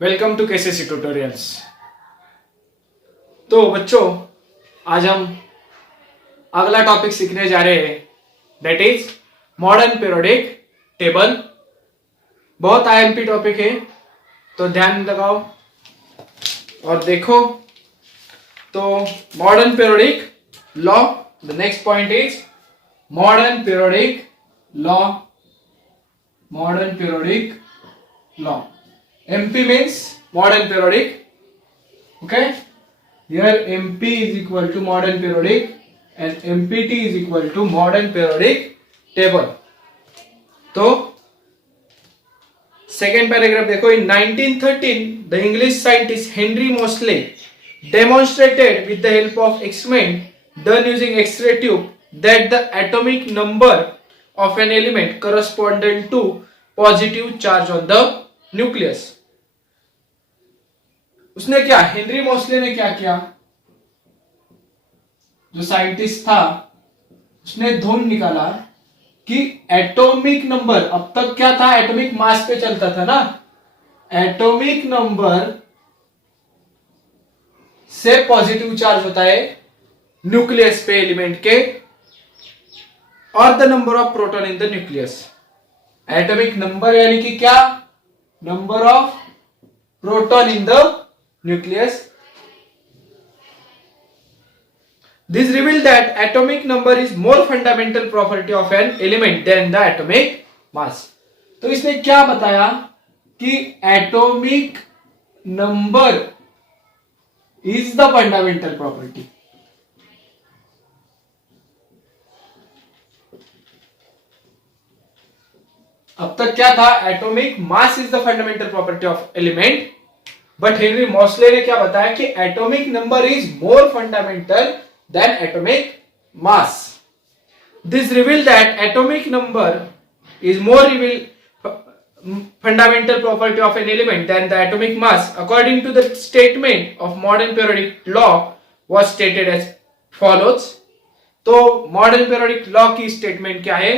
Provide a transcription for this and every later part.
Welcome to KCC tutorials. तो बच्चों, आज हम अगला टॉपिक सीखने जा रहे हैं, that is modern periodic table. बहुत आईएमपी टॉपिक है, तो ध्यान लगाओ और देखो। तो modern periodic law, the next point is modern periodic law. Modern periodic law, MP means modern periodic. Okay, here MP is equal to modern periodic and MPT is equal to modern periodic table. तो second paragraph देखो। in 1913 the English scientist Henry Moseley demonstrated with the help of experiment done using X-ray tube that the atomic number of an element corresponded to positive charge on the nucleus. उसने क्या, Henry Moseley ने क्या किया, जो scientist था उसने ढूंढ निकाला कि एटॉमिक नंबर, अब तक क्या था, एटॉमिक मास पे चलता था ना, एटॉमिक नंबर से पॉजिटिव चार्ज होता है न्यूक्लियस पे एलिमेंट के, और the number of proton in the nucleus. Atomic number यानी कि क्या, number of proton in the nucleus. This revealed that atomic number is more fundamental property of an element than the atomic mass. तो इसने क्या बताया कि atomic number is the fundamental property. अब तक क्या था, atomic mass is the fundamental property of element. But Henry Moseley ने क्या बताया कि atomic number is more fundamental than atomic mass. This reveal that atomic number is more fundamental property of an element than the atomic mass according to the statement of modern periodic law was stated as follows. तो modern periodic law की statement क्या है,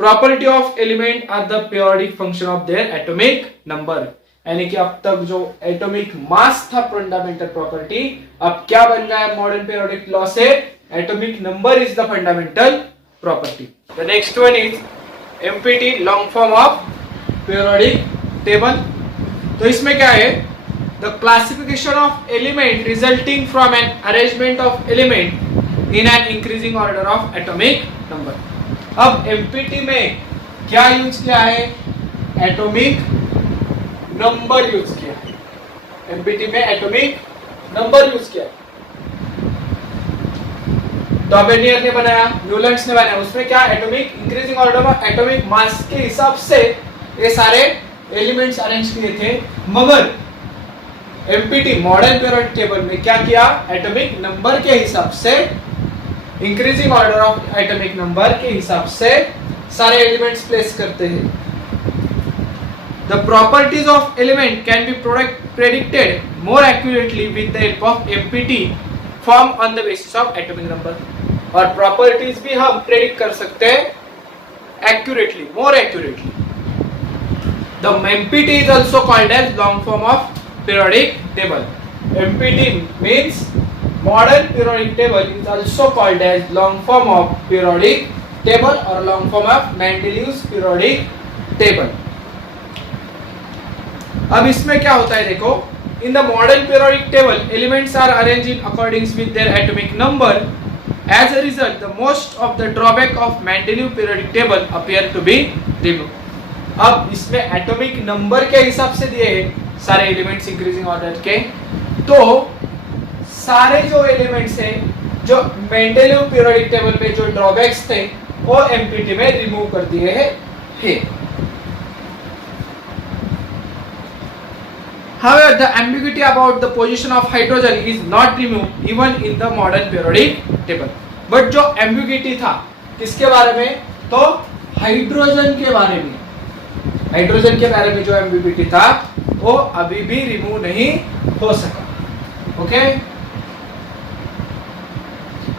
property of element are the periodic function of their atomic number. यानी कि अब तक जो atomic mass था फंडामेंटल प्रॉपर्टी, अब क्या बन गया है मॉडर्न पीरियोडिक लॉ से, atomic number is the fundamental property. The next one is empty, long form of periodic table. तो इसमें क्या है, the classification of element resulting from an arrangement of element in an increasing order of atomic number. अब empty में क्या use किया है, atomic number use किया है। एमपीटी में एटॉमिक नंबर यूज किया है। डॉबेनियर ने बनाया, न्यूलैंड्स ने बनाया, उसमें क्या, atomic increasing order of atomic mass के हिसाब से ये सारे एलिमेंट्स अरेंज किए थे। मगर एमपीटी मॉडर्न पीरियोडिक टेबल में क्या किया, एटॉमिक नंबर के हिसाब से, increasing order of atomic number के हिसाब से सारे एलिमेंट्स प्लेस करते हैं। The properties of element can be predicted more accurately with the help of MPT formed on the basis of atomic number. और properties भी हम predict कर सकते हैं accurately, more accurately. The MPT is also called as long form of periodic table. MPT means modern periodic table is also called as long form of periodic table or long form of Mendeleev's periodic table. अब इसमें क्या होता है देखो, in the modern periodic table elements are arranged in according with their atomic number. As a result the most of the drawback of Mendeleev periodic table appear to be removed. अब इसमें atomic number के हिसाब से दिए हैं सारे elements increasing order के, तो सारे जो एलिमेंट्स हैं जो मेंडेलीव पीरियोडिक टेबल पे जो ड्रॉबैक्स थे वो एमपीटी में रिमूव कर दिए हैं। However, the ambiguity about the position of hydrogen is not removed even in the modern periodic table. But जो ambiguity था किसके बारे में, तो हाइड्रोजन के बारे में, हाइड्रोजन के बारे में जो ambiguity था वो अभी भी रिमूव नहीं हो सका। ओके,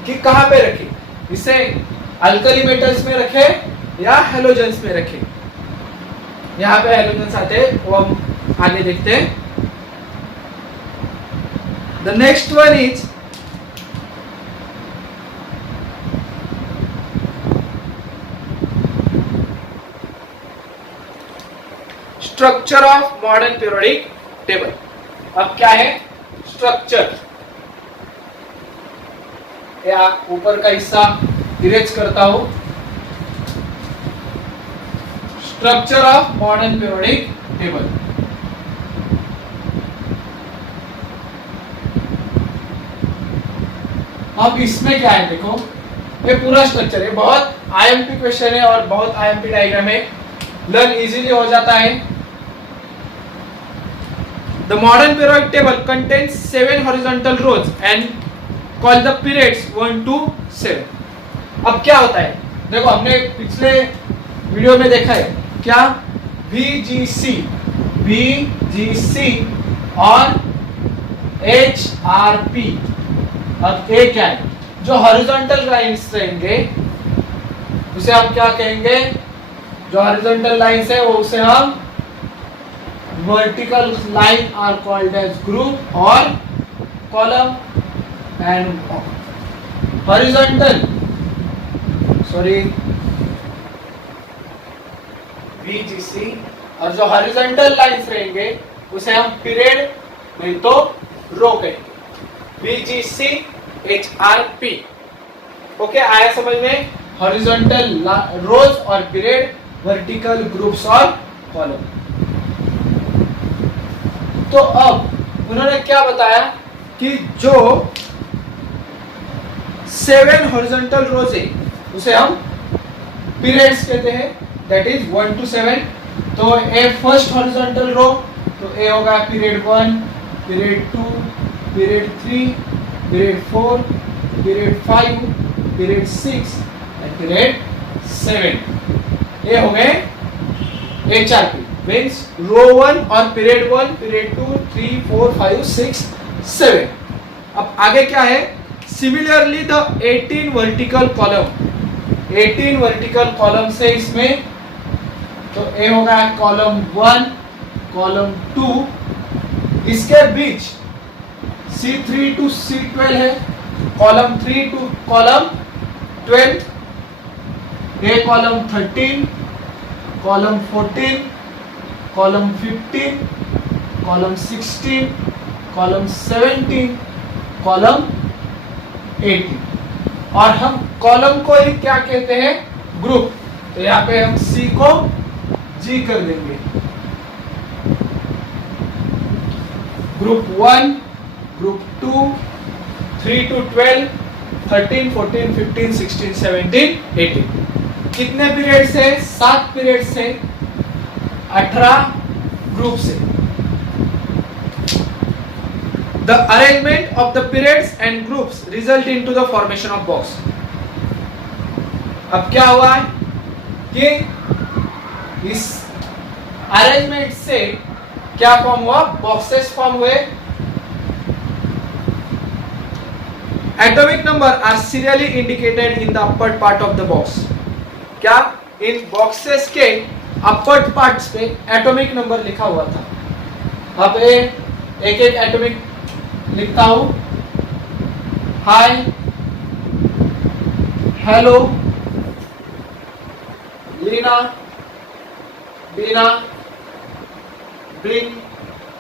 कि कहां पे रखे, इसे अल्कली मेटल्स में रखे या हेलोजेंस में रखे। यहाँ पे हेलोजेंस आते हैं, वो हम आगे देखते हैं। The next one is structure of modern periodic table. अब क्या है स्ट्रक्चर? या ऊपर का हिस्सा इरेज करता हूं. Structure of modern periodic table. अब इसमें क्या है देखो, ये पूरा स्ट्रक्चर है. बहुत आईएमपी क्वेश्चन है और बहुत आईएमपी डायग्राम है, लर्न इजीली हो जाता है. The modern periodic table contains 7 horizontal rows and call the periods 1 to 7. अब क्या होता है देखो, हमने पिछले वीडियो में देखा है क्या, VGC और HRP. अब ए क्या है, जो हॉरिजॉन्टल लाइंस रहेंगे उसे हम क्या कहेंगे, जो हॉरिजॉन्टल लाइंस है वो उसे हम vertical line are called as group or column, and horizontal VGC और जो horizontal lines रहेंगे उसे हम पीरियड नहीं तो रो कहेंगे. VGC HRP. ओके, आया समझ में? हॉरिजॉन्टल रोज और पीरियड, वर्टिकल ग्रुप्स और कॉलम. तो अब उन्होंने क्या बताया कि जो 7 हॉरिजॉन्टल रोज है उसे हम पीरियड्स कहते हैं, दैट इज 1 to 7. तो ए फर्स्ट हॉरिजॉन्टल रो, तो ए होगा period 1, period 2, period 3, period 4, period 5, period 6 and period 7. ये हो गए HRP. मीन्स रो 1 और पीरियड 1, पीरियड 2, 3, 4, 5, 6, 7. अब आगे क्या है, similarly the 18 vertical column. 18 vertical column से इसमें, तो ए होगा कॉलम 1, कॉलम 2, इसके बीच C3 to C12 है, column 3 to column 12, A column 13, column 14, column 15, column 16, column 17, column 18. और हम कॉलम को ही क्या कहते हैं, ग्रुप. तो यहाँ पे हम C को G कर देंगे. Group 1, group 2, 3 to 12, 13, 14, 15, 16, 17, 18. कितने पीरियड से? 7 पीरियड से, 18 ग्रुप से. The arrangement of the periods and groups result into the formation of box. अब क्या हुआ है कि इस अरेंजमेंट से क्या फॉर्म हुआ, बॉक्सेस फॉर्म हुए. Atomic number are serially indicated in the upper part of the box. क्या इन बॉक्सेस के अपर पार्ट्स पे एटॉमिक नंबर लिखा हुआ था. अब एक एक एटॉमिक लिखता हूं. Hi, hello, Leena, Bina, bring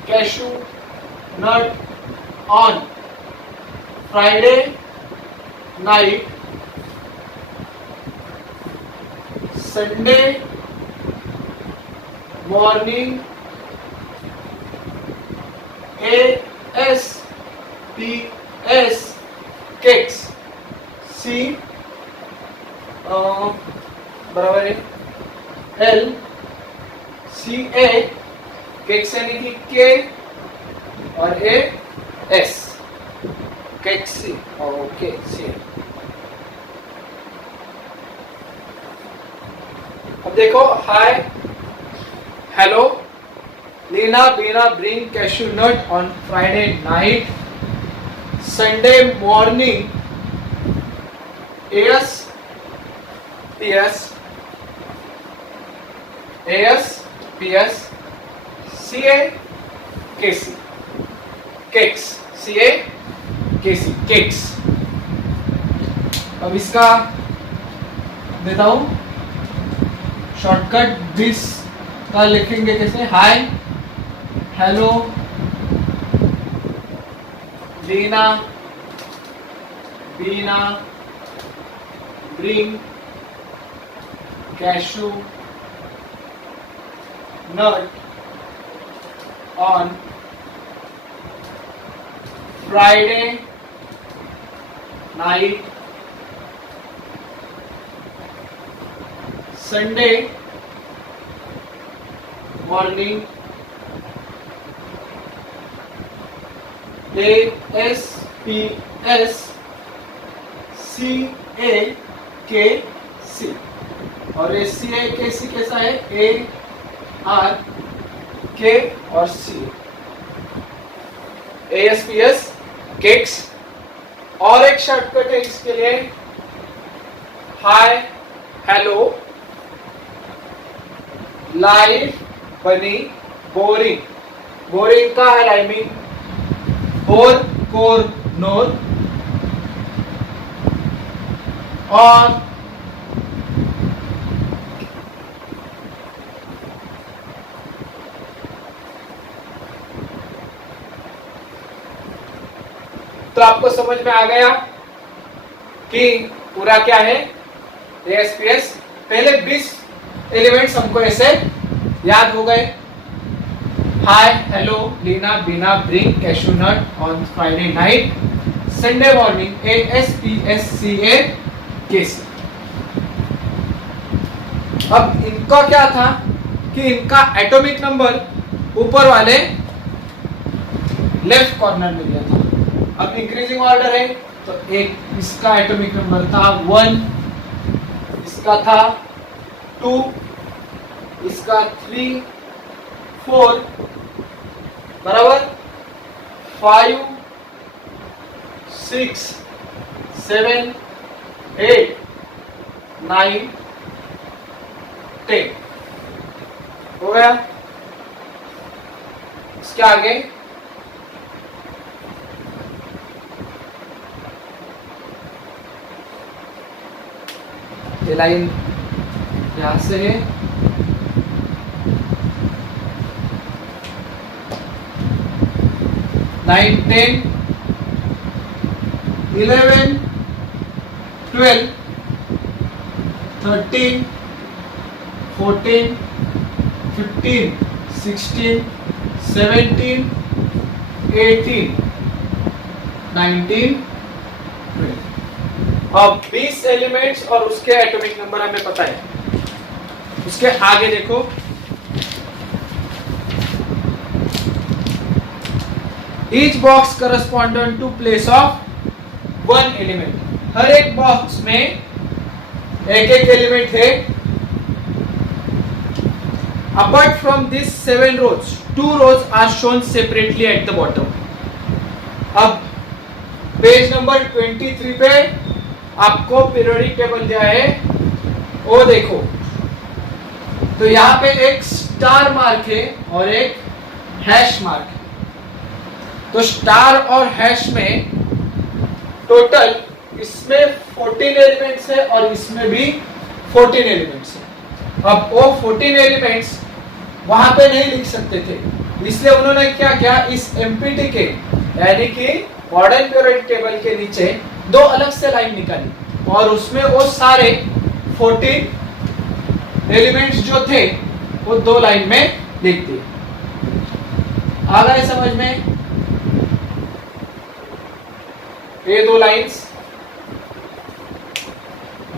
cashew nut on Friday night, Sunday morning, ASPS cakes. C बराबर है LCA केक्स यानी कि K और AS cake C. Okay, C. अब देखो, hi, hello, Leena, Bina, bring cashew nut on Friday night, Sunday morning, ASPS CA KC cakes CAKC, cakes. अब इसका देता हूं शॉर्टकट। 20 का लिखेंगे कैसे? Hi hello Leena Bina bring cashew nut on Friday night Sunday morning ASPS CAKC और ये CAKC कैसा है? ARK और C। ASPS cakes. और एक शॉर्टकट है इसके लिए, हाय हेलो लाइफ बनी बोरिंग। बोरिंग का है राइमिंग, बोर कोर नोर। और तो आपको समझ में आ गया कि पूरा क्या है ASPS। पहले 20 एलिमेंट्स हमको ऐसे याद हो गए। Hi hello Leena Bina bring cashew nut on Friday night Sunday morning ASPS CAKC। अब इनका क्या था कि इनका एटॉमिक नंबर ऊपर वाले लेफ्ट कॉर्नर में दिया था। अब इंक्रीजिंग ऑर्डर है तो एक इसका एटॉमिक नंबर था 1, इसका था 2, इसका 3, 4 बराबर 5, 6, 7, 8, 9, 10 हो गया। इसके आगे ये लाइन यहां से है, 9, 10, 11, 12, 13, 14, 15, 16, 17, 18, 19, 20। अब 20 एलिमेंट्स और उसके एटॉमिक नंबर हमें पता है। उसके आगे देखो, each box correspondent to place of 1 element. हर एक बॉक्स में एक एक एलिमेंट है। Apart from this 7 rows, 2 rows are shown separately at the bottom. अब पेज नंबर 23 पे आपको पीरियोडिक टेबल दिया है, वो देखो। तो यहाँ पे एक स्टार मार्क है और एक हैश मार्क है। तो स्टार और हैश में टोटल इसमें 14 एलिमेंट्स है और इसमें भी 14 एलिमेंट्स है। अब वो 14 एलिमेंट्स वहां पे नहीं लिख सकते थे, इसलिए उन्होंने क्या किया, इस एमपीटी के यानी कि मॉडर्न पीरियोडिक टेबल के नीचे 2 अलग से लाइन निकाली और उसमें वो सारे 14 एलिमेंट्स जो थे वो 2 लाइन में लिख दिए। आ गए समझ में? ये 2 lines,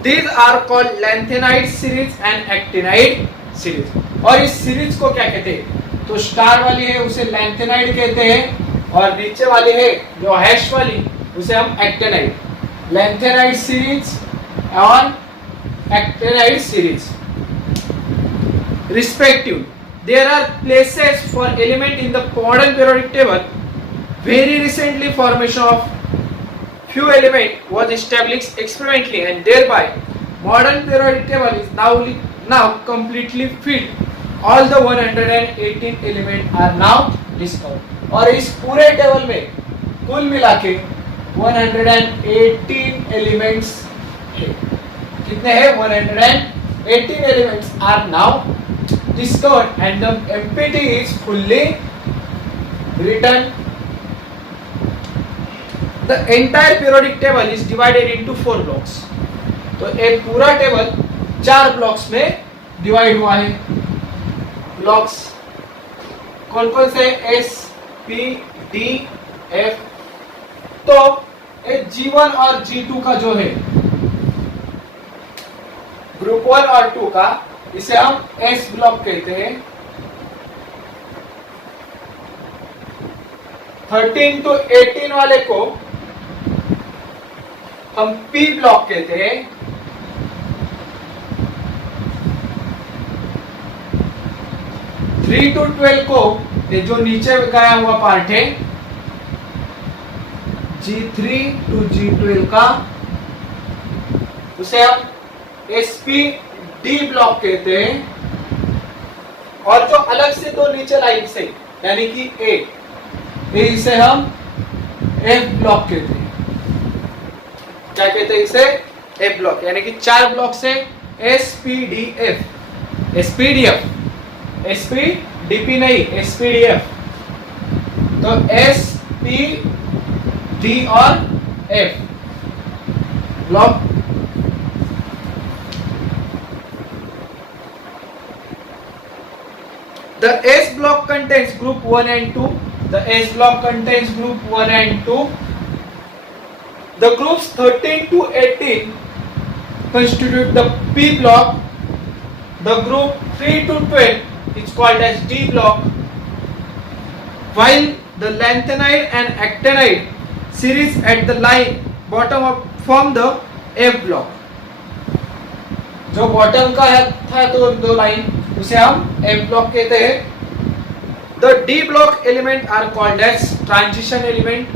these are called lanthanide series and actinide series। और इस सीरीज को क्या कहते हैं? तो स्टार वाली है उसे लैंथेनाइड कहते हैं और नीचे वाली है जो हैश वाली उसे हम एक्टिनाइड। लैंथेनाइड सीरीज और actinide series respective. There are places for element in the modern periodic table. Very recently formation of few element was established experimentally and thereby modern periodic table is now completely filled. All the 118 element are now discovered. और इस पूरे table में कुल मिला के 118 elements है। कितने हैं? 118 elements are now discovered and the MPT is fully written. The entire periodic table is divided into 4 blocks. तो एक पूरा टेबल 4 ब्लॉक्स में डिवाइड हुआ है। ब्लॉक्स कौन कौन से? S, P, D, F. तो G1 और G2 का जो है ग्रुप 1 और 2 का, इसे हम एस ब्लॉक कहते हैं। 13 to 18 वाले को हम पी ब्लॉक कहते हैं। 3 to 12 को, ये जो नीचे गया हुआ पार्ट है, G3 to G12 का, उसे हम एसपी डी ब्लॉक कहते हैं। और जो अलग से दो नीचे लाइन से, यानी कि ए, इसे हम एफ ब्लॉक कहते हैं। क्या कहते हैं इसे? एफ ब्लॉक, यानी कि 4 ब्लॉक से एसपीडीएफ, एसपीडीपी नहीं, एसपीडीएफ। तो एस, पी, डी और F block. The S block contains group 1 and 2. The S block contains group 1 and 2. The groups 13 to 18 constitute the P block. The group 3 to 12 is called as D block. While the lanthanide and actinide series at the line bottom of form the F block. जो bottom का था तो दो line, उसे हम F block कहते हैं। The D block element are called as transition element.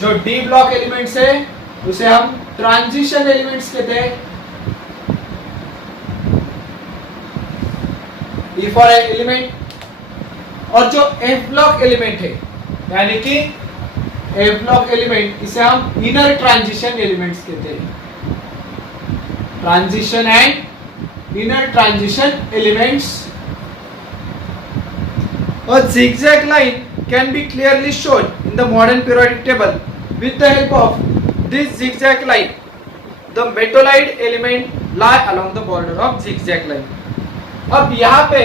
जो डी ब्लॉक एलिमेंट्स है उसे हम ट्रांजिशन एलिमेंट्स कहते हैं। E for element. और जो एफ ब्लॉक एलिमेंट है, यानी कि एफ ब्लॉक एलिमेंट, इसे हम इनर ट्रांजिशन एलिमेंट्स कहते हैं। Transition and inner transition elements. A zigzag line can be clearly shown in the modern periodic table with the help of this zigzag line. The metalloid element lie along the border of zigzag line. अब यहाँ पे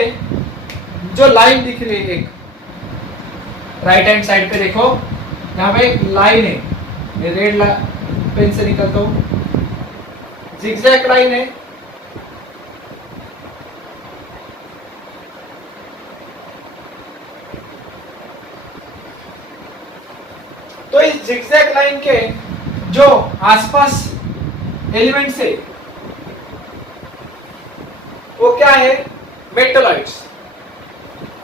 जो line दिख रही है, एक right hand side पे देखो, यहाँ पे एक लाइन है, रेड पेन से निकलता हूँ, zigzag लाइन है। तो इस zigzag लाइन के जो आसपास एलिमेंट्स है वो क्या है? मेटलॉइड्स।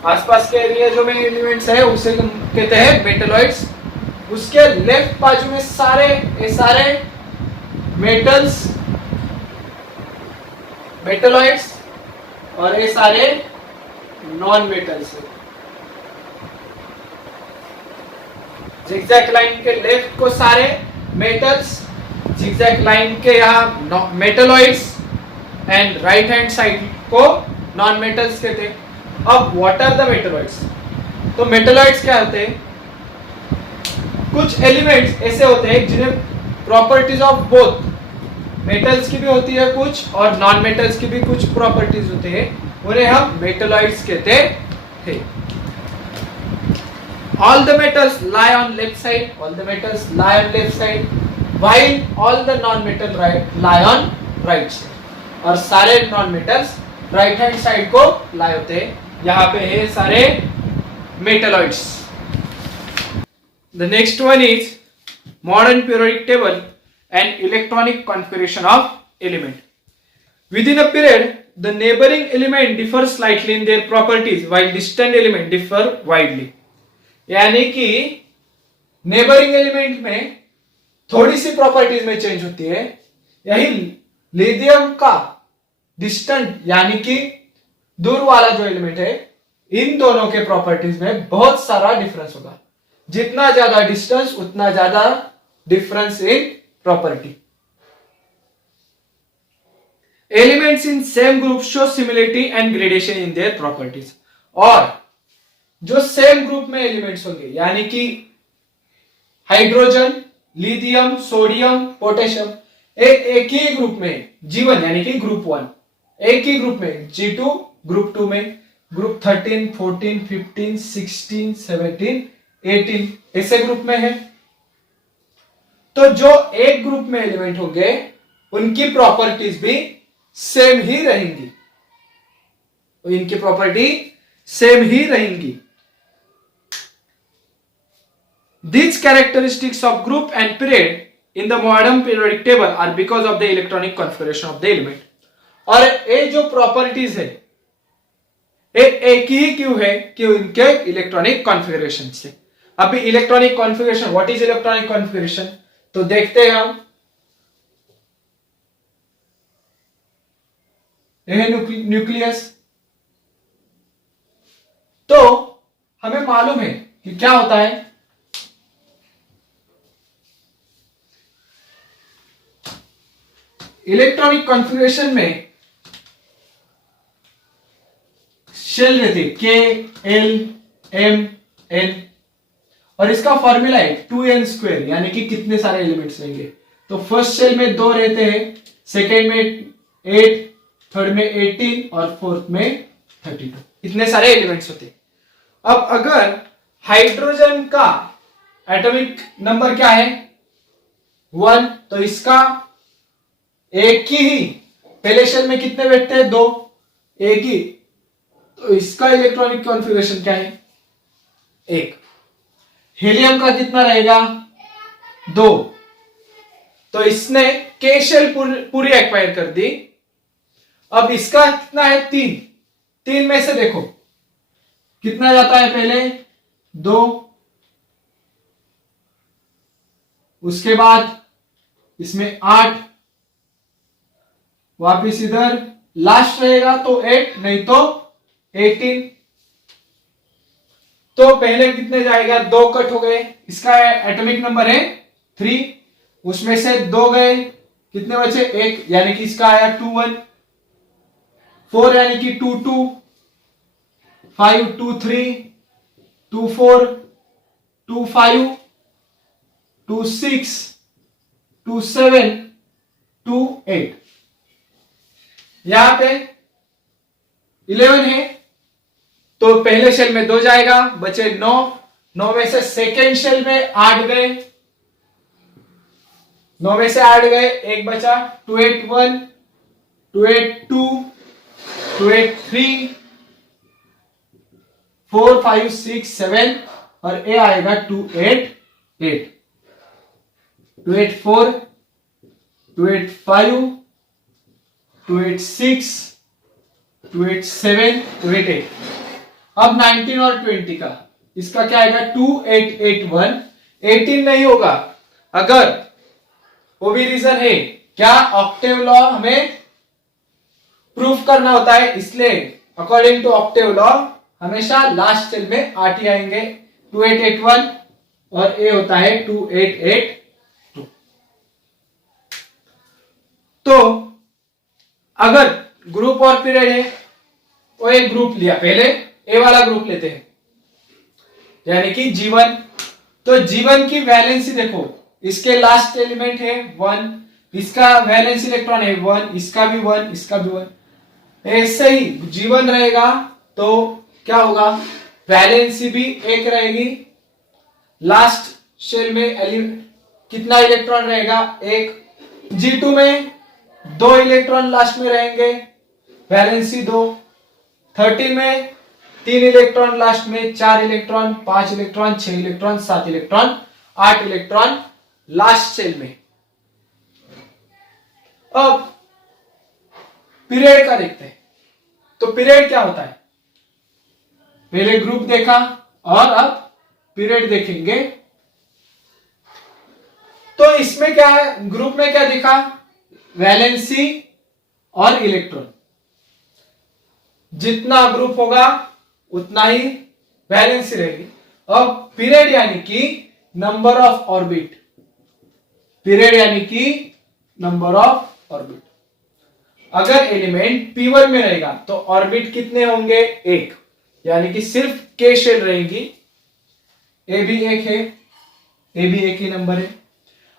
आसपास के एरिया जो में एलिमेंट्स है उसे कहते हैं मेटलॉइड्स। उसके लेफ्ट बाजू में सारे मेटल्स, मेटलॉइड्स, और ये सारे नॉन मेटल्स है। जिगजैग लाइन के लेफ्ट को सारे मेटल्स, जिगजैग लाइन के यहाँ metalloids, and right hand side को नॉन मेटल्स कहते हैं। अब व्हाट आर द मेटलॉइड्स? तो मेटलॉइड्स क्या होते हैं? कुछ एलिमेंट्स ऐसे होते हैं जिन्हें प्रॉपर्टीज ऑफ बोथ मेटल्स की भी होती है कुछ, और नॉन मेटल्स की भी कुछ प्रॉपर्टीज होते हैं, उन्हें हम मेटलॉइड्स कहते हैं। All the metals lie on left side, all the metals lie on left side, while all the non-metal lie on right side. और सारे non-metals right hand side को lie होते हैं। यहाँ पे है सारे metalloids. The next one is modern periodic table and electronic configuration of element. Within a period, the neighboring element differ slightly in their properties, while distant element differ widely. यानी कि neighbouring element में थोड़ी सी properties में change होती है। यही lithium का distant यानी कि दूर वाला जो एलिमेंट है, इन दोनों के प्रॉपर्टीज में बहुत सारा डिफरेंस होगा। जितना ज्यादा डिस्टेंस उतना ज्यादा difference in property. Elements in same group show similarity and gradation in their properties. और जो सेम ग्रुप में एलिमेंट्स होंगे यानी कि हाइड्रोजन, लिथियम, सोडियम, पोटेशियम एक ही ग्रुप में, G1 यानी कि ग्रुप 1 एक ही ग्रुप में, G2 ग्रुप 2 में, ग्रुप 13, 14, 15, 16, 17, 18 ऐसे ग्रुप में है। तो जो एक ग्रुप में एलिमेंट होंगे उनकी प्रॉपर्टीज भी सेम ही रहेंगी, इनकी प्रॉपर्टी सेम ही रहेंगी। These characteristics of group and period in the modern periodic table are because of the electronic configuration of the element। और ये जो प्रॉपर्टीज है एक ही क्यों है, क्यों इनके इलेक्ट्रॉनिक कॉन्फ़िगरेशन से। अभी electronic configuration, what is electronic configuration, तो देखते हैं हम। यह न्यूक्लियस, तो हमें मालूम है कि क्या होता है, इलेक्ट्रॉनिक कॉन्फ़िगरेशन में शेल रहती है KLMN और इसका फॉर्मूला है 2n², यानी कि कितने सारे एलिमेंट्स रहेंगे। तो फर्स्ट शेल में 2 रहते हैं, सेकेंड में 8, थर्ड में 18 और फोर्थ में 32, इतने सारे एलिमेंट्स होते हैं। अब अगर हाइड्रोजन का एटॉमिक नंबर क्या है 1, तो इसका एक ही पहले शेल में कितने बैठते हैं 2, एक ही, तो इसका इलेक्ट्रॉनिक कॉन्फ़िगरेशन क्या है 1। हीलियम का कितना रहेगा 2, तो इसने K शेल पूरी एक्वायर कर दी। अब इसका कितना है 3 में से देखो कितना जाता है, पहले 2, उसके बाद इसमें 8, वापिस इधर लास्ट रहेगा तो 8 नहीं तो 18, तो पहले कितने जाएगा 2 कट हो गए, इसका एटॉमिक नंबर है 3, उसमें से 2 गए, कितने बचे 1, यानी कि इसका आया 2 1, 4 यानी कि 2 2, 5 2 3, 2 4, 2 5, 2 6, 2 7, 2 8, यहां पे 11 है, तो पहले शेल में 2 जाएगा, बचे 9 में से सेकेंड शेल में 8 गए, 9 में से 8 गए, एक बचा 281, 282, 283, 4 5 6 7 और ए आएगा 288, 284, 285, 286, 287, 288। अब 19 और 20 का, इसका क्या आएगा 2881, 18 नहीं होगा। अगर वो भी रीजन है क्या, ऑक्टेव लॉ हमें प्रूफ करना होता है, इसलिए अकॉर्डिंग टू ऑक्टेव लॉ हमेशा लास्ट सेल में 8 ही आएंगे, 2881 और ए होता है 2882। तो अगर ग्रुप और पीरियड है, वो एक ग्रुप लिया, पहले ए वाला ग्रुप लेते हैं यानी कि G1, तो G1 की वैलेंसी देखो, इसके लास्ट एलिमेंट है 1, इसका वैलेंस इलेक्ट्रॉन है 1, इसका भी 1, इसका भी 1, ऐसे ही G1 रहेगा तो क्या होगा, वैलेंसी भी 1 रहेगी, लास्ट शेल में कितना इलेक्ट्रॉन रहेगा 1, G2 में 2 इलेक्ट्रॉन लास्ट में रहेंगे, वैलेंसी 2, 13 में 3 इलेक्ट्रॉन लास्ट में, 4 electron, 5 electron, 6 electron, 7 electron, 8 electron last shell में। अब पीरियड का देखते हैं, तो पीरियड क्या होता है, पहले ग्रुप देखा और अब पीरियड देखेंगे। तो इसमें क्या है, ग्रुप में क्या देखा, वैलेंसी और इलेक्ट्रॉन, जितना ग्रुप होगा उतना ही वैलेंसी रहेगी, अब पीरियड यानी कि नंबर ऑफ ऑर्बिट, पीरियड यानी कि नंबर ऑफ ऑर्बिट। अगर एलिमेंट P1 में रहेगा तो ऑर्बिट कितने होंगे? एक, यानी कि सिर्फ K शेल रहेगी। ए भी एक है, ए भी एक ही नंबर है।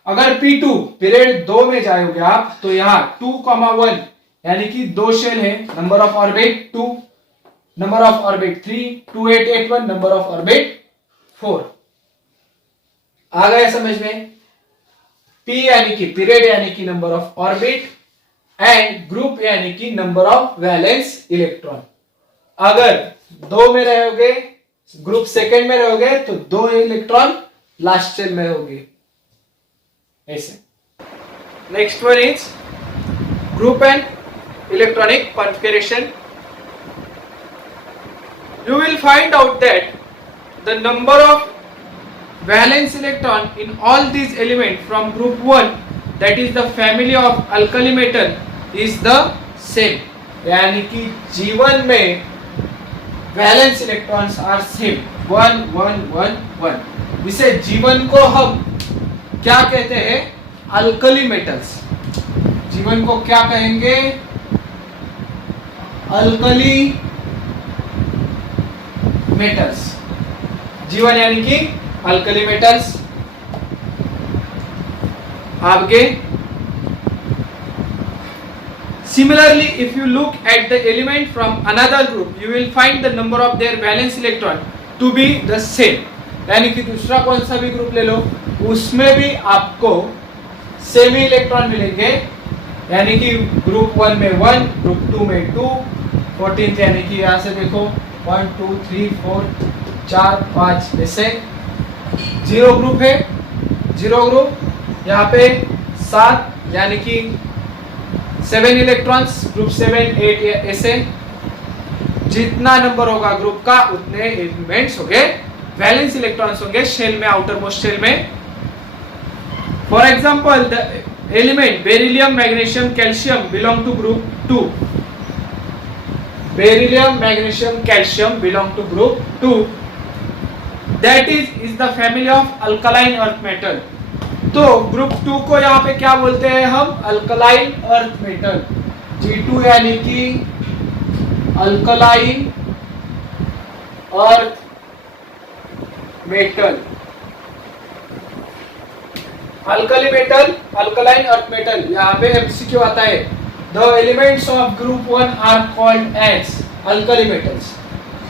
अगर P2 पीरियड 2 में जाओगे आप तो यहां 2,1 यानी कि 2 शेल है। Number of orbit 2, number of orbit 3, 2, 8, 8, 1, number of orbit 4। आ गया समझ में? P यानी कि पीरियड यानी कि number of orbit and group यानी कि नंबर ऑफ वैलेंस इलेक्ट्रॉन। अगर 2 में रहोगे, ग्रुप सेकंड में रहोगे तो 2 इलेक्ट्रॉन लास्ट शेल में होगी, ऐसे। Next one is group and electronic configuration. You will find out that the number of valence electron in all these elements from group 1, that is the family of alkali metal, is the same। यानी कि G1 में valence electrons are same, 1 1 1 1। इसे G1 को हम क्या कहते हैं? Alkali metals. G1 को क्या कहेंगे? Alkali metals. G1 यानी कि अल्कली मेटल्स। आगे similarly, if you look at the element from another group, you will find the number of their valence electron to be the same। यानी कि दूसरा कौन सा भी ग्रुप ले लो, उसमें भी आपको सेम ही इलेक्ट्रॉन मिलेंगे। यानी कि ग्रुप 1 में 1, ग्रुप 2 में 2, 14 यानी कि यहां से देखो 1 2 3 4 4 5 ऐसे। जीरो ग्रुप है, जीरो ग्रुप यहाँ पे 7 यानी कि 7 इलेक्ट्रॉन्स, ग्रुप 7 8 ऐसे। जितना नंबर होगा ग्रुप का उतने एलिमेंट्स होंगे, वैलेंस इलेक्ट्रॉन्स होंगे शेल में, आउटर मोस्ट शेल में। For example the element beryllium magnesium calcium belong to group 2। Beryllium magnesium calcium belong to group 2, that is the family of alkaline earth metal. तो group 2 को यहाँ पे क्या बोलते हैं हम? Alkaline earth metal. G2 यानी कि alkaline earth metal. Alkali metal, alkaline earth metal. यहाँ पे MCQ आता है, the elements of group 1 are called as alkali metals,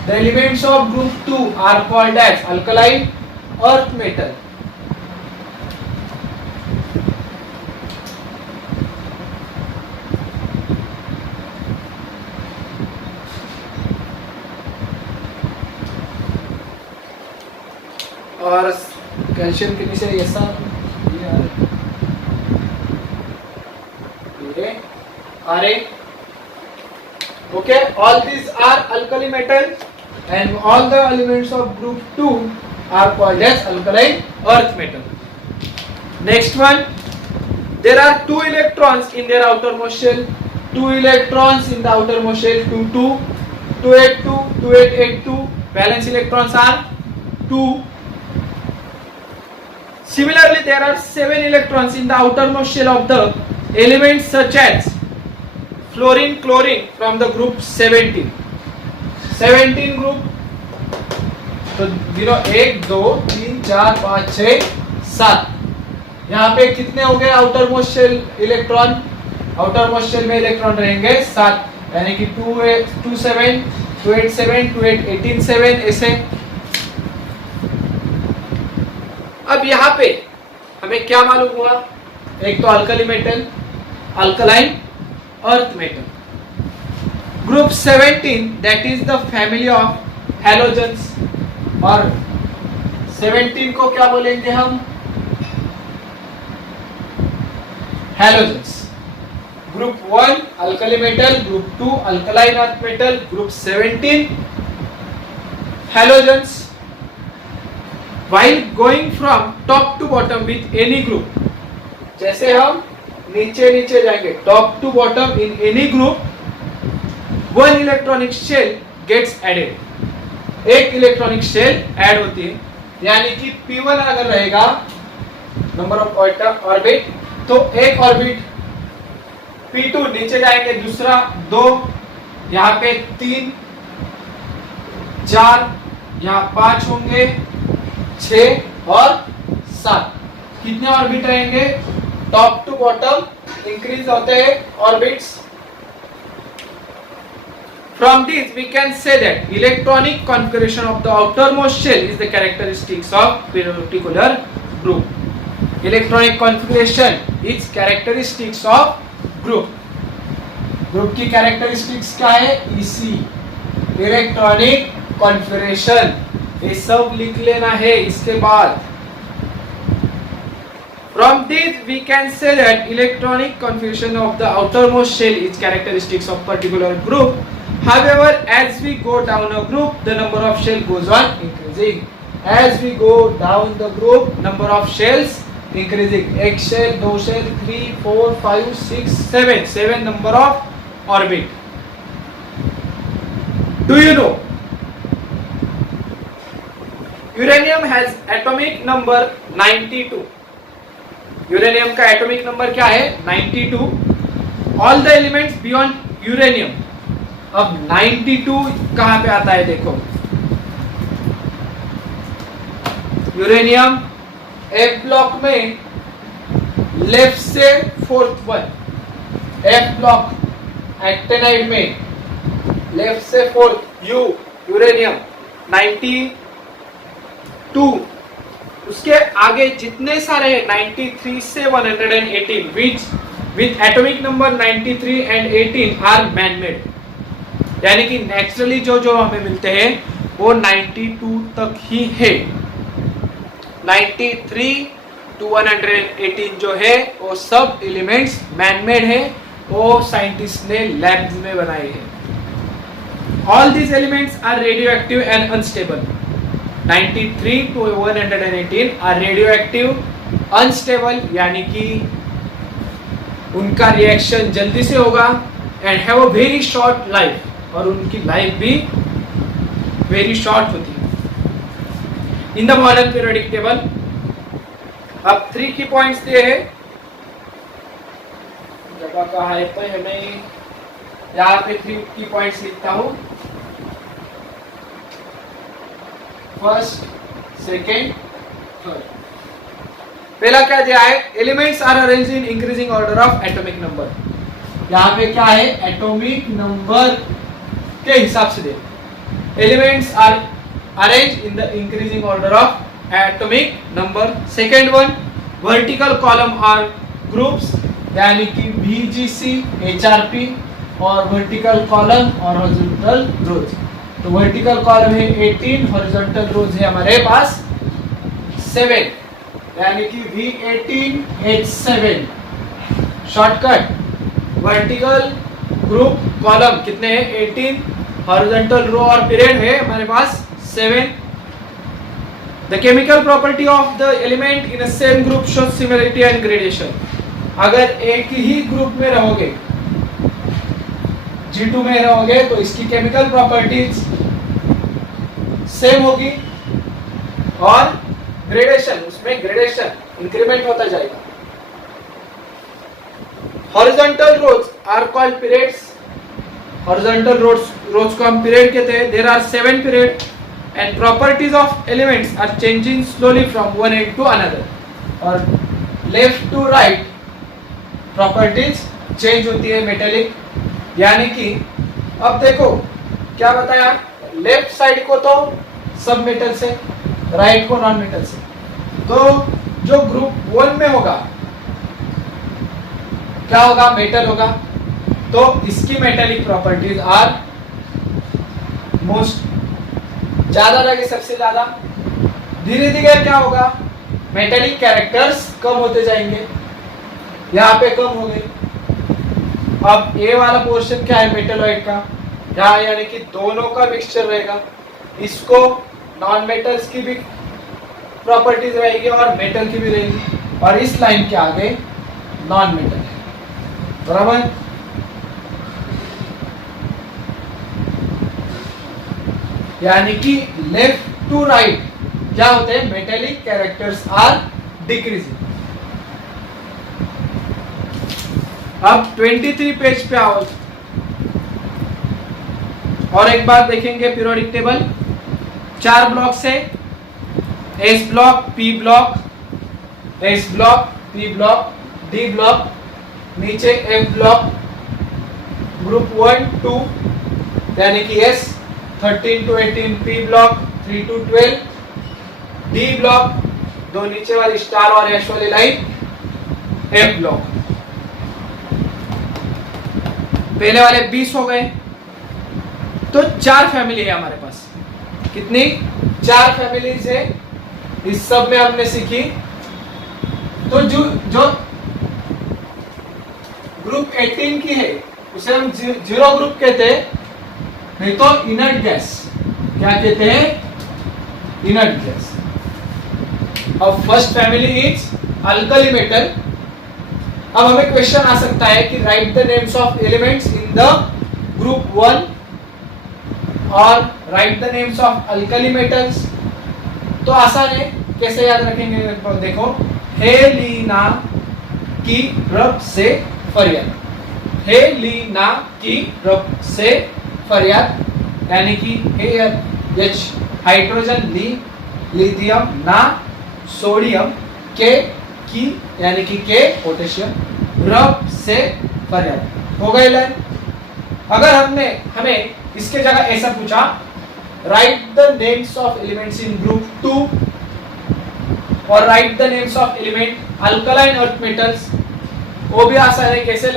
the elements of group 2 are called as alkaline earth metal. और calcium के नीचे ऐसा Ra। Okay, all these are alkali metal and all the elements of group 2 are called as alkaline earth metal. Next one, there are 2 electrons in their outermost shell, 2 electrons in the outermost shell, 2 2 2 8 2 2 8 8 2, valence electrons are 2। Similarly, there are 7 electrons in the outermost shell of the elements such as fluorine, chlorine from the group 17। 17 group, तो 0 1 2 3 4 5 6 7। यहाँ पे कितने हो गए outermost shell electron? Outermost shell में electron रहेंगे 7, यानी कि 2 7 2 8 7 2 8 18 7 ऐसे। अब यहाँ पे हमें क्या मालूम हुआ? एक तो alkali metal, alkaline earth metal. Group 17 that is the family of halogens, और 17 को क्या बोलेंगे हम? Halogens. Group 1 alkali metal, group 2 alkaline earth metal, group 17 halogens. While going from top to bottom with any group, जैसे हम नीचे नीचे जाएंगे top to bottom in any group, one electronic shell gets added। एक इलेक्ट्रॉनिक शेल ऐड होती है, यानी कि P1 अगर रहेगा नंबर ऑफ ऑर्बिट, तो एक ऑर्बिट P2 नीचे जाएंगे, दूसरा 2, यहाँ पे 3, 4, यहाँ 5 होंगे, 6 और 7। कितने ऑर्बिट रहेंगे? टॉप टू बॉटम इंक्रीज होते हैं orbits. From this we can say that electronic configuration of the outermost shell is the characteristics of particular group. Electronic configuration is characteristics of group. Group की characteristics क्या है? EC, electronic configuration। ये सब लिख लेना है इसके बाद। From this we can say that electronic configuration of the outermost shell is characteristics of particular group. However, as we go down a group, the number of shell goes on increasing. As we go down the group, number of shells increasing. एक shell, 2 shell, 3, 4, 5, 6, 7. 7 number of orbit. Do you know? Uranium has atomic number 92. Uranium का atomic number क्या है? 92. All the elements beyond uranium. अब 92 कहां पे आता है? देखो, यूरेनियम एफ ब्लॉक में लेफ्ट से fourth one, F block actinide में लेफ्ट से फोर्थ यू, यूरेनियम 92। उसके आगे जितने सारे 93 से 118 with atomic number 93 and 18 are man made, यानी कि नेचुरली जो जो हमें मिलते हैं वो 92 तक ही है। 93 टू 118 जो है वो सब एलिमेंट्स मैन मेड है, वो साइंटिस्ट ने लैब्स में बनाए हैं। All these elements are radioactive and unstable. 93 to 118 are radioactive, unstable, यानी कि उनका रिएक्शन जल्दी से होगा, and have a very short life, और उनकी लाइफ भी वेरी शॉर्ट होती है। इन द मॉडर्न पीरियोडिक टेबल अब 3 की पॉइंट्स दिए हैं। जगह का है तो हमें यहाँ पे 3 की पॉइंट्स लिखता हूँ। First, second, third. पहला क्या दिया है? Elements are arranged in increasing order of atomic number. यहाँ पे क्या है? एटॉमिक नंबर के हिसाब से दे। Elements are arranged in the increasing order of atomic number. Second one, vertical column are groups, यानी कि VGC, HRP, और वर्टिकल कॉलम और हॉरिजॉन्टल रोज। तो वर्टिकल कॉलम है 18, हॉरिजॉन्टल रोज है हमारे पास 7, यानी कि V18H7। Shortcut, vertical group column कितने हैं? 18, हॉरिजॉन्टल रो और पीरियड है हमारे पास 7। The chemical property of the element in a same group shows similarity and gradation. अगर एक ही ग्रुप में रहोगे, G2 में रहोगे, तो इसकी केमिकल प्रॉपर्टीज सेम होगी, और ग्रेडेशन, उसमें ग्रेडेशन इंक्रीमेंट होता जाएगा। Horizontal rows are called periods. Horizontal rows को हम पीरियड कहते हैं। There are 7 period and properties of elements are changing slowly from one end to another, और left to right properties change होती है मेटेलिक, यानी कि अब देखो क्या बताया, लेफ्ट साइड को तो सब मेटल से, राइट को नॉन मेटल से। तो जो ग्रुप 1 में होगा क्या होगा? मेटल होगा। तो इसकी मेटेलिक प्रॉपर्टीज आर मोस्ट, ज्यादा लगे सबसे ज्यादा। धीरे धीरे क्या होगा? मेटेलिक कैरेक्टर्स कम होते जाएंगे, यहाँ पे कम हो गए। अब ये वाला पोर्शन क्या है? मेटलॉइड का, यहाँ यानी कि दोनों का मिक्सचर रहेगा। इसको नॉन मेटल्स की भी प्रॉपर्टीज रहेगी और मेटल की भी रहेगी, और इस लाइन के आगे नॉन मेटल है, बराबर। यानी कि लेफ्ट टू राइट क्या होते हैं, मेटेलिक कैरेक्टर्स आर डिक्रीजिंग। अब 23 पेज पे आओ और एक बार देखेंगे पीरियोडिक टेबल। 4 ब्लॉक से S block, P block, S block, P block, D block, नीचे एफ ब्लॉक, ग्रुप 1 2 यानी कि S, 13 to 18 P block, 3 to 12 D block, दो नीचे वाली स्टार और एश वाली लाइन एफ ब्लॉक। पहले वाले 20 हो गए। तो 4 फैमिली है हमारे पास। कितनी? 4 फैमिलीज है। इस सब में हमने सीखी। तो जो ग्रुप 18 की है उसे हम जीरो ग्रुप कहते हैं, नहीं तो इनर्ट गैस। क्या कहते हैं? Inert gas. अब first family is alkali metal. अब हमें क्वेश्चन आ सकता है कि write the names of elements in the group 1 और write the names of alkali metals. तो आसान है, कैसे याद रखेंगे? देखो, हेलिना की रब से फरियाद, हेलिना की रब से फरियाद, यानी कि एच हाइड्रोजन, ली लिथियम, ना सोडियम, के की यानी कि के पोटेशियम, रब से फरियाद। हो गए लाइन। अगर हमें इसके जगह ऐसा पूछा, right the names of elements in group 2 और write the names of element alkaline earth metals, वो भी आसान है। कैसे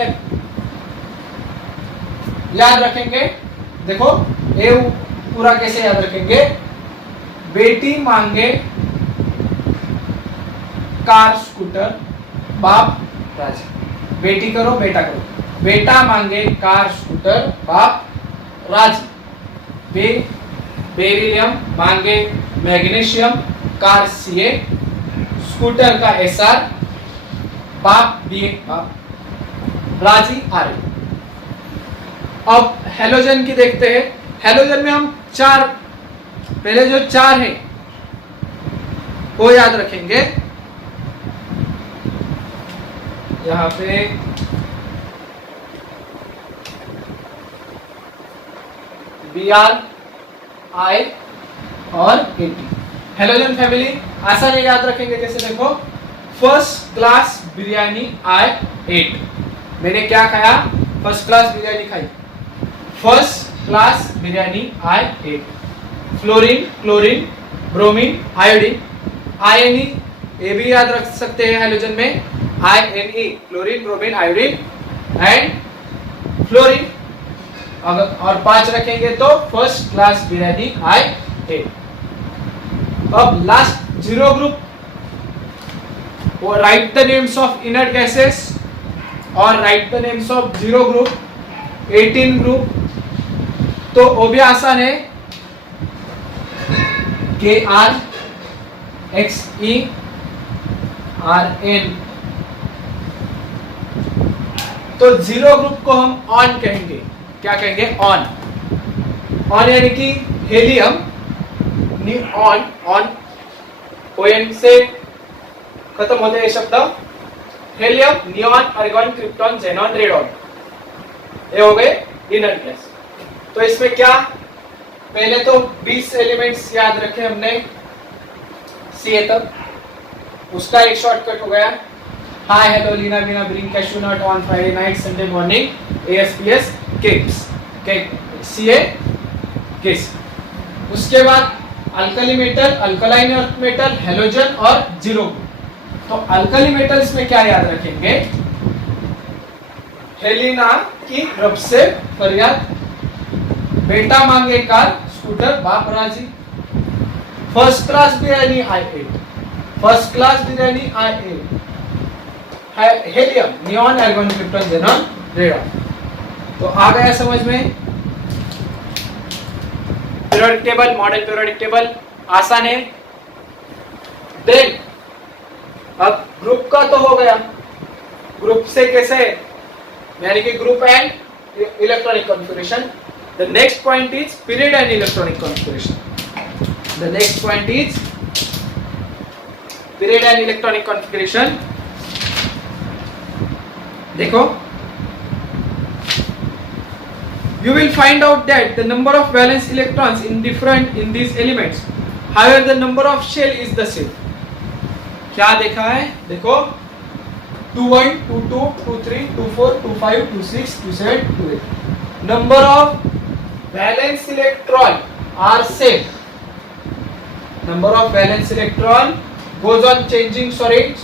याद रखेंगे? देखो ये पूरा कैसे याद रखेंगे? बेटी मांगे कार स्कूटर, बाप राजी। बेटी करो बेटा करो, बेटा मांगे कार स्कूटर, बाप राजी। बेरिलियम मांगे मैग्नीशियम, कार सीए, स्कूटर का एसआर, बाप बीए, बाप राजी आर। अब हेलोजन की देखते हैं। हेलोजन में हम 4, पहले जो 4 है वो याद रखेंगे। यहां पे बी आर आई और एटी हेलोजन फैमिली आसान है, याद रखेंगे। कैसे? देखो, फर्स्ट क्लास बिरयानी आई 8। मैंने क्या खाया? फर्स्ट क्लास बिरयानी खाई। फर्स्ट क्लास बिरयानी आई 8। फ्लोरीन, क्लोरीन, ब्रोमीन, आयोडीन, आयनी, ये भी याद रख सकते हैं हेलोजन में। INE, chlorine, bromine, iodine and fluorine. अगर और 5 रखेंगे तो फर्स्ट क्लास बिरयानी आई 8। अब लास्ट जीरो ग्रुप, वो write the names of inert gases और write the names of zero group, 18 group. तो वो भी आसान है, KRXERN। तो जीरो ग्रुप को हम ऑन कहेंगे। क्या कहेंगे? ऑन। ऑन यानी कि हेलियम, ऑन, ऑन, ओएन से खत्म होते हैं शब्द। Helium, neon, argon, krypton, xenon, radon, ये हो गए इनर्ट गैस। तो इसमें क्या, पहले तो 20 एलिमेंट्स याद रखे हमने सीए तक, उसका एक शॉर्टकट हो गया। Hi hello Leena Veena bring cashew nut on Friday night Sunday morning ASPS cakes, cake CA case. उसके बाद alkali metal, alkaline earth metal, halogen और जीरो ग्रुप। तो अल्कली मेटल्स में क्या याद रखेंगे? हेलिना की रब से फरियाद, बेटा मांगे कार स्कूटर, बाप राजी। फर्स्ट क्लास बिरयानी आई 8, फर्स्ट क्लास बिरयानी आई 8। Helium, neon, argon, krypton, xenon, radon. तो आ गया समझ में? Periodic table, model periodic table आसान है। देन अब ग्रुप का तो हो गया। ग्रुप से कैसे, यानी कि group and electronic configuration. The next point is period and electronic configuration. The next point is period and electronic configuration. देखो, you will find out that the number of valence electrons in these elements, however the number of shell is the same. क्या देखा है? देखो 21, 22, 23, 24, 25, 26, 27, 28. Number of valence electron are same. Number of valence electron goes on changing. Sorry.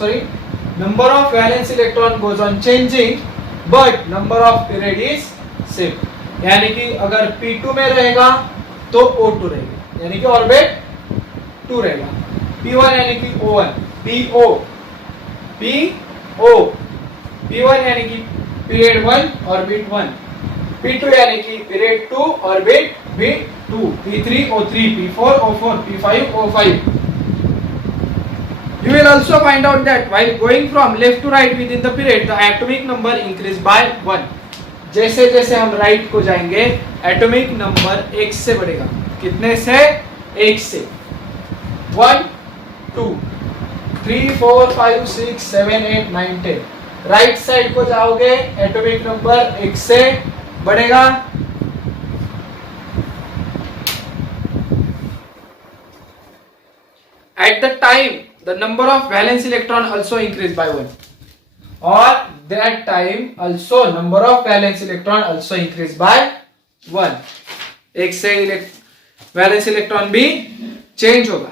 Number of valence electron goes on changing, but number of period is same. यानी कि अगर P2 में रहेगा तो O2 रहेगा, यानी कि ऑर्बिट 2 रहेगा. P1 यानी कि O1, PO, P1 यानी कि पीरियड 1 ऑर्बिट 1, P2 यानी कि period 2 orbit V2, P3 O3, P4 O4, P5 O5. You will also find out that while going from left to right within the period, the atomic number increase by 1. जैसे जैसे हम right को जाएंगे, atomic number 1 से बढ़ेगा. कितने से? 1 से. 1, 2, 3, 4, 5, 6, 7, 8, 9, 10. राइट साइड को जाओगे, एटॉमिक नंबर 1 से बढ़ेगा. At the time, the number of valence electron also increased by 1. Or that time also number of valence electron also increased by 1. एक से valence electron भी change होगा.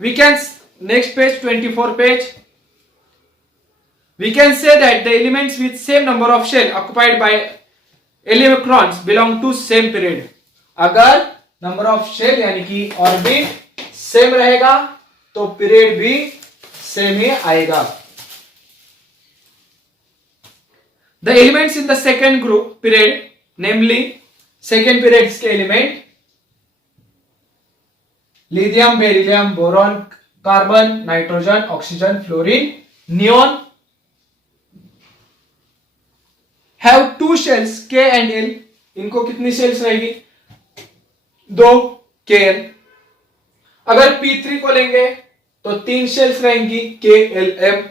We can next page 24 page. We can say that the elements with same number of shell occupied by electrons belong to same period. अगर number of shell यानी कि orbit same रहेगा तो period भी same ही आएगा. The elements in the second group period, namely second periods के element lithium, beryllium, boron, carbon, nitrogen, oxygen, fluorine, neon, have 2 shells K and L. इनको कितनी shells रहेगी? 2 KL. अगर P3 को लेंगे तो 3 शेल्स रहेंगी KLM.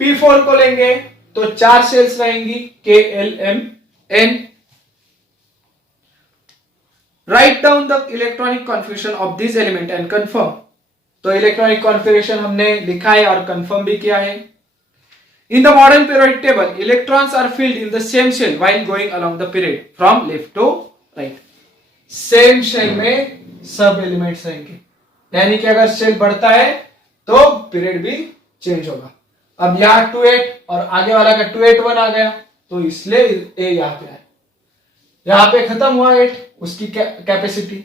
P4 को लेंगे तो 4 शेल्स रहेंगी KLMN. Write down the electronic configuration of this element and confirm. तो इलेक्ट्रॉनिक कॉन्फ़िगरेशन हमने लिखा है और कंफर्म भी किया है. In the modern periodic table, electrons are filled in the same shell while going along the period from left to right. Same shell में सब एलिमेंट्स रहेंगे, यानी कि अगर शेल बढ़ता है तो पीरियड भी चेंज होगा. अब यहाँ 28 और आगे वाला का 281 आ गया तो इसलिए ए यहाँ पे आया. यहाँ पे खत्म हुआ 8 उसकी कैपेसिटी,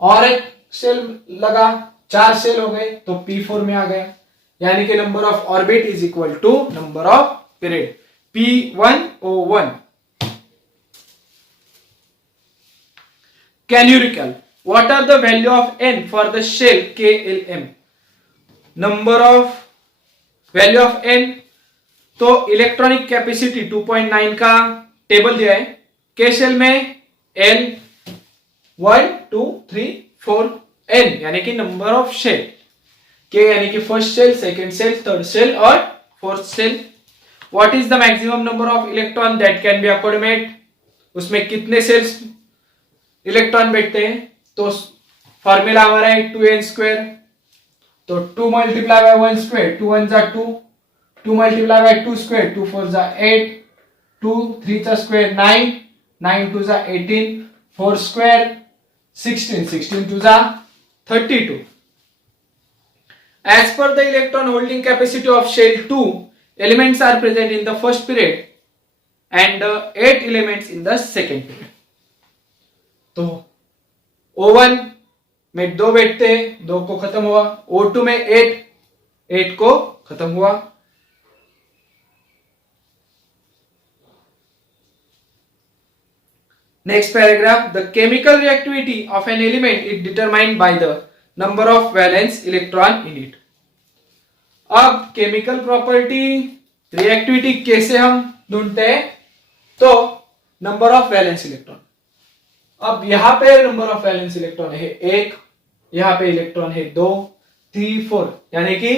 और एक शेल लगा, 4 शेल हो गए तो P4 में आ गया, यानी कि number of orbit is equal to number of period P1O1. Can you recall what are the value of n for the shell KLM? Number of value of n, तो electronic capacity 2.9 का table दिया है. के shell में L 1 2 3 4 n यानी कि number of shell. K यानी कि first shell, second shell, third shell और fourth shell. What is the maximum number of electron that can be accommodate? उसमें कितने सेल्स इलेक्ट्रॉन बैठते हैं? तो फॉर्मूला हमारा है 2n स्क्वायर. तो 2 मल्टीप्लाई बाय 1 स्क्वायर, 2 1 जा 2, 2 मल्टीप्लाई बाय 2 स्क्वायर, 2 4 जा 8, 2 3 जा स्क्वायर 9, 9 2 जा 18, 4 स्क्वायर 16, 16 2 जा 32. As per the electron holding capacity of shell 2, elements are present in the first period and 8 elements in the second period. तो O1 में 2 बैठते हैं, 2 को खत्म हुआ. O2 में 8 को खत्म हुआ. Next paragraph, the chemical reactivity of an element is determined by the number of valence electron in it. अब केमिकल प्रॉपर्टी रिएक्टिविटी कैसे हम ढूंढते हैं? तो नंबर ऑफ वैलेंस इलेक्ट्रॉन. अब यहाँ पे नंबर ऑफ वैलेंस इलेक्ट्रॉन है 1, यहाँ पे इलेक्ट्रॉन है 2, 3, 4, यानी कि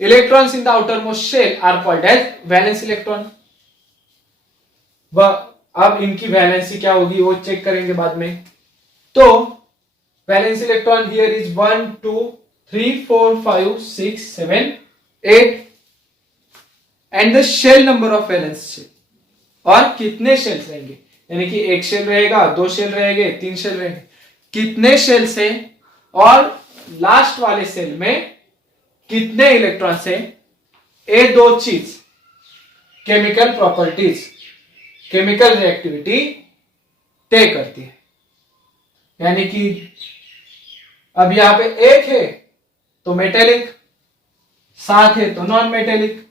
electrons in the outermost shell are called as valence electron. अब इनकी वैलेंसी क्या होगी वो चेक करेंगे बाद में। तो valence electron here is 1 2 3 4 5 6 7 8 and the shell number of valence shell, और कितने शेल्स रहेंगे, यानी कि एक शेल रहेगा, 2 शेल रहेंगे, 3 शेल रहेंगे, कितने शेल से और लास्ट वाले शेल में कितने इलेक्ट्रॉन से, ये दो चीज केमिकल प्रॉपर्टीज, केमिकल रिएक्टिविटी तय करती है। यानी कि अब यहां पे 1 है तो मेटेलिक, 7 है तो नॉन मेटेलिक,